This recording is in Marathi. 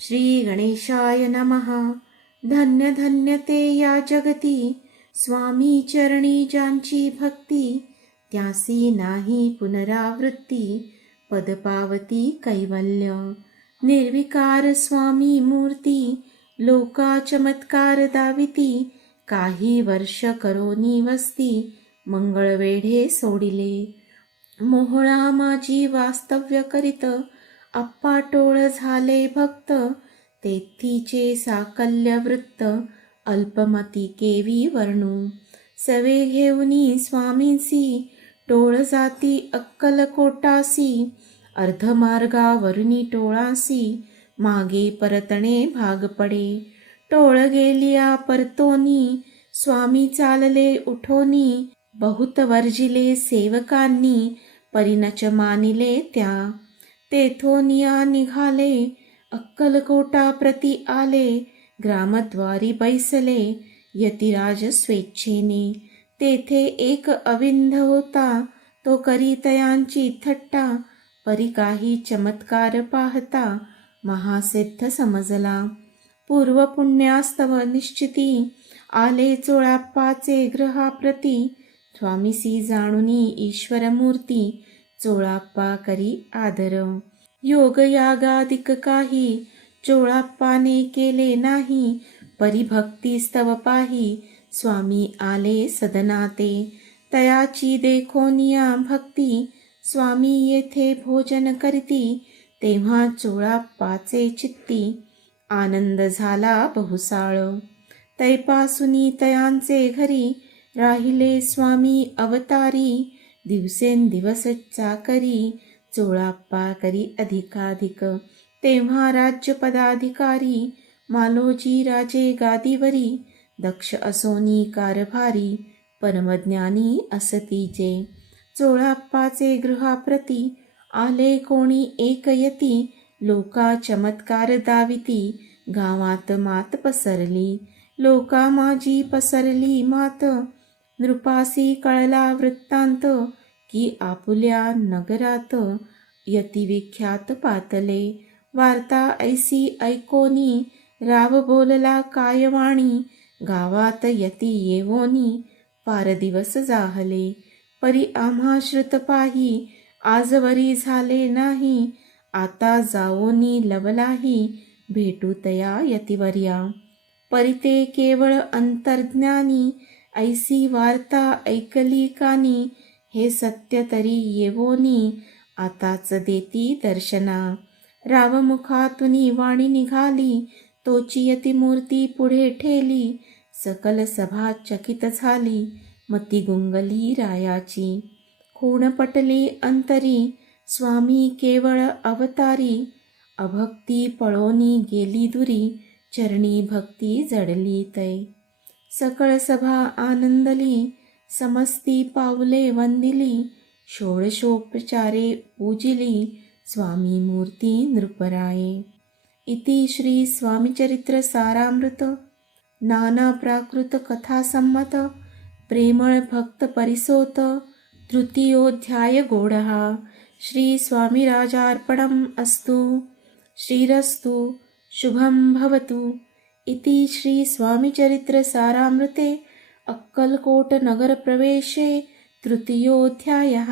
श्री गणेशाय नमः. धन्य धन्य ते या जगती, स्वामी चरणी ज्यांची भक्ती. त्यासी नाही पुनरावृत्ती, पद पावती कैवल्य. निर्विकार स्वामी मूर्ती, लोका चमत्कार दाविती. काही वर्ष करोनी वस्ती, मंगळवेढे सोडिले. मोहळा माझी वास्तव्य करीत, आप्पा टोळ झाले भक्त. तेथीचे साकल्य वृत्त, अल्पमती केवी वर्णू. सवे घेऊनी स्वामींसी, टोळ जाती अक्कलकोटासी. अर्धमार्गावरुनी टोळासी, मागे परतणे भाग पडे. टोळ गेलिया परतोनी, स्वामी चालले उठोनी. बहुत वर्जिले सेवकांनी, परिणच मानिले त्या. तेथोनिया निघाले, अक्कलकोटा प्रति आले. ग्रामद्वारी बैसले, यतिराज स्वेच्छेने. तेथे एक अविंध होता, तो करी तयांची थट्टा. परी काही चमत्कार पाहता, महासिद्ध समजला. पूर्व पुण्यास्तव निश्चिती, आले चोळाप्पाचे गृहाप्रती. स्वामीसी जाणुनी ईश्वरमूर्ती, चोळाप्पा करी आदर. योग यागादिक काही, चोळाप्पाने केले नाही. परिभक्ती स्तव पाही, स्वामी आले सदनाते. तयाची देखोनिया भक्ती, स्वामी येथे भोजन करीती. तेव्हा चोळाप्पाचे चित्ती, आनंद झाला बहुसाळ. तैपासुनी तयांचे घरी, राहिले स्वामी अवतारी. दिवसेंदिवस चाकरी, चोळाप्पा करी अधिकाधिक. तेव्हा राज्यपदाधिकारी, मालोजी राजे गादीवरी. दक्ष असोनी कारभारी, परमज्ञानी असतीचे. चोळाप्पाचे गृहाप्रती, आले कोणी एक यती. लोका चमत्कार दाविती, गावात मात पसरली. लोका माझी पसरली मात, नृपासी कळला वृत्तांत. की आपुल्या नगरात, यती विख्यात पातले. वार्ता ऐसी ऐकोनी, राव बोलला काय वाणी. गावात यती येवोनी, फार दिवस जाहले. परी आम्हा श्रुत पाही, आजवरी झाले नाही. आता जावोनी लवलाही, भेटू तया यतिवर्या. परी ते केवळ अंतर्ज्ञानी, ऐसी वार्ता ऐकली कानी. हे सत्य तरी येवोनी, आताच देती दर्शना. रावमुखातुनी वाणी निघाली, तोची यतिमूर्ती पुढे ठेली. सकल सभा चकित झाली, मती गुंगली रायाची. खूण पटली अंतरी, स्वामी केवळ अवतारी. अभक्ती पळोनी गेली दुरी, चरणी भक्ती जडली तै. सकळ सभा आनंदली, समस्ती पावले वंदिली. षोडशोपचारे पूजिली, स्वामी मूर्ती नृपराये. इति श्री स्वामीचरित्र सारामृत, नाना प्राकृत कथा संमत. प्रेमळ भक्त परिसोत, तृतीयोध्याय गोडः. श्री स्वामीराजार्पणम् अस्तु. श्रीरस्तु शुभं भवतु. इति श्री स्वामीचरित्र सारामृते अक्कलकोट नगर प्रवेशे तृतीयोध्यायः.